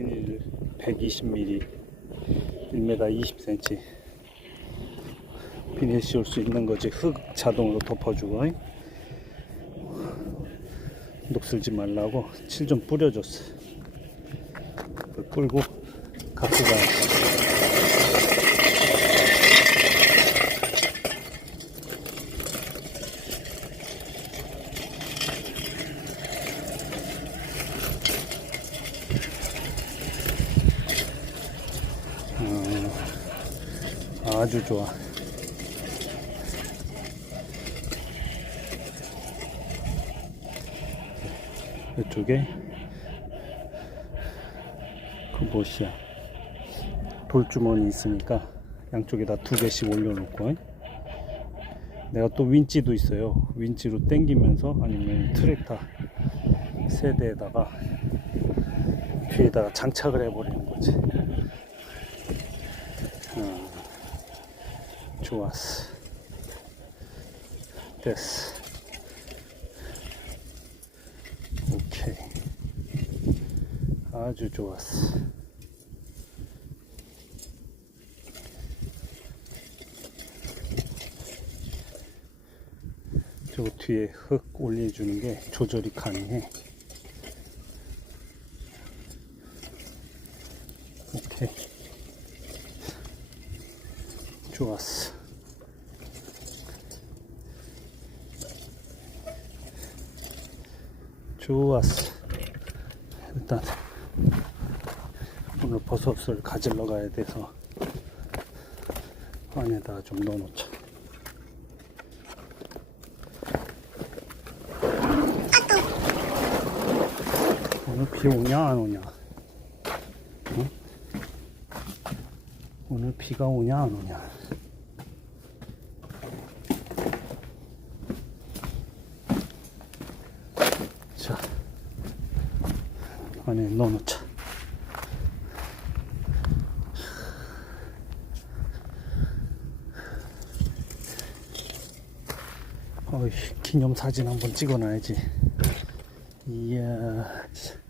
비닐 120mm 1m 20cm 비닐 씌울 수 있는 거지. 흙 자동으로 덮어주고. 잉? 녹슬지 말라고 칠 좀 뿌려줬어. 끌고 갖고 가야 음, 아주 좋아. 이쪽에 그 무엇이야. 돌주머니 있으니까 양쪽에다 두 개씩 올려놓고. 내가 또 윈치도 있어요. 윈치로 당기면서 아니면 트랙터 세대에다가 뒤에다가 장착을 해버리는 거지 좋았어. 됐어. 오케이. 아주 좋았어. 저 뒤에 흙 올려주는 게 조절이 가능해. 오케이 좋았어. 좋았어. 일단 오늘 버섯을 가지러 가야 돼서 안에다가 좀 넣어놓자. 오늘 비 오냐 안 오냐 오늘 비가 오냐 안 오냐. 자 안에 넣어놓자. 어이 기념사진 한번 찍어놔야지. 이야 참.